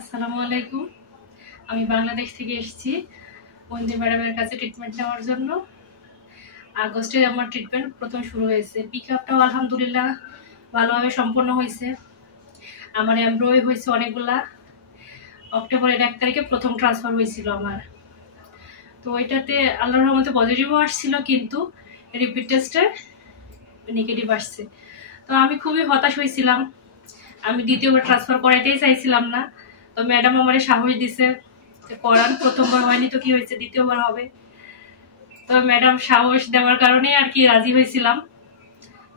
আসসালামু আলাইকুম। আমি বাংলাদেশ থেকে এসেছি মঞ্জু ম্যাডামের কাছে ট্রিটমেন্ট নেওয়ার জন্য। আগস্টে আমার ট্রিটমেন্ট প্রথম শুরু হয়েছে। পিক আপটাও আলহামদুলিল্লাহ ভালোভাবে সম্পন্ন হয়েছে। আমার এমব্রয় হয়েছে অনেকগুলা। অক্টোবরের 1 তারিখে প্রথম ট্রান্সফার হয়েছিল আমার। তো ওইটাতে আল্লাহর রহমতে পজিটিভও আসছিল, কিন্তু রিপিট টেস্টে নেগেটিভ আসছে। তো আমি খুবই হতাশ হয়েছিলাম। আমি দ্বিতীয়বার ট্রান্সফার করাইতেই চাইছিলাম না। তো ম্যাডাম আমারে সাহস দিছে যে করান, প্রথমবার হয়নি তো কি হয়েছে, দ্বিতীয়বার হবে। তো ম্যাডাম সাহস দেওয়ার কারণে আর কি রাজি হয়েছিলাম।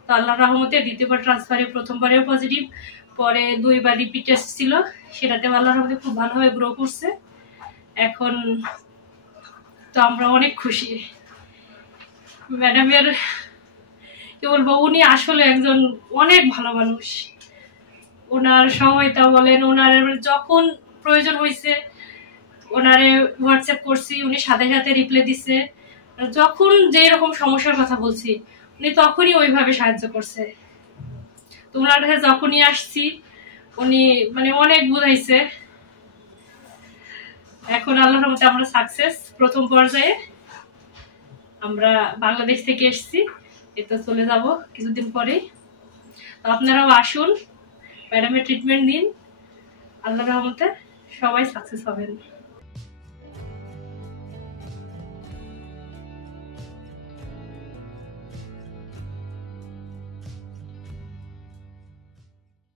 তো আল্লাহর রহমতে দ্বিতীয়বার ট্রান্সফারে প্রথমবারেও পজিটিভ, পরে 2বার রিপিট টেস্ট ছিল, সেটাতেও আল্লাহর রহমতে খুব ভালোভাবে গ্রো করছে। এখন তো আমরা অনেক খুশি। ম্যাডামের কি বলবো, উনি আসলে একজন অনেক ভালো মানুষ। ওনার সহায়তা বলেন, ওনার যখন প্রয়োজন হয়েছে ওনারে হোয়াটসঅ্যাপ করছি, উনি সাথে সাথে রিপ্লাই দিচ্ছে। যখন যে রকম সমস্যার কথা বলছি উনি তখনই ওইভাবে সাহায্য করছে। তো ওনার কাছে যখনই আসছি উনি মানে অনেক বুঝাইছে। এখন আল্লাহর রহমতে আমরা সাকসেস। প্রথম পর্যায়ে আমরা বাংলাদেশ থেকে এসেছি, এটা চলে যাব কিছুদিন পরেই। তো আপনারাও আসুন, ম্যাডামের ট্রিটমেন্ট নিন। আল্লাহর রহমতে সবাই সাকসেস হবেন।